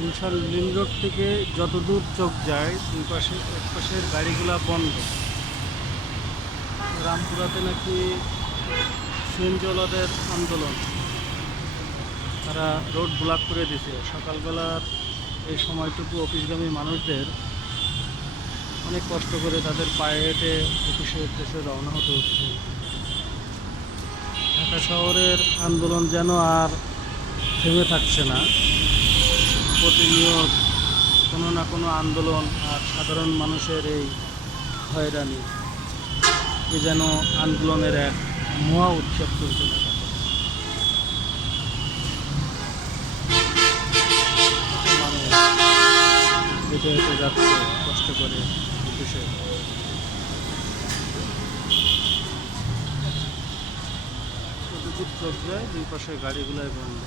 Gulshan link road থেকে যত দূর চোখ যায়, দুই পাশে, এক পাশের গাড়িগুলা বন্ধ। রামপুরাতে নাকি সিএনজিওয়ালাদের আন্দোলন। তারা রোড ব্লক করে দিছে সকালবেলার এই সময়টুকু অফিসগামী মানুষদের অনেক কষ্ট করে তাদের পায়ে হেঁটে অফিসের উদ্দেশ্যে রওনা হতে হচ্ছে। ঢাকা শহরের আন্দোলন যেন আর থেমে থাকছে না। প্রতিনিয়ত কোনো না কোনো আন্দোলন আর সাধারণ মানুষের এই হয়রানি, এ যেন আন্দোলনের এক মহা উৎসব চলতে থাকে। হেঁটে হেঁটে যাচ্ছে, কষ্ট করে দুই পাশে গাড়িগুলোই বন্ধ।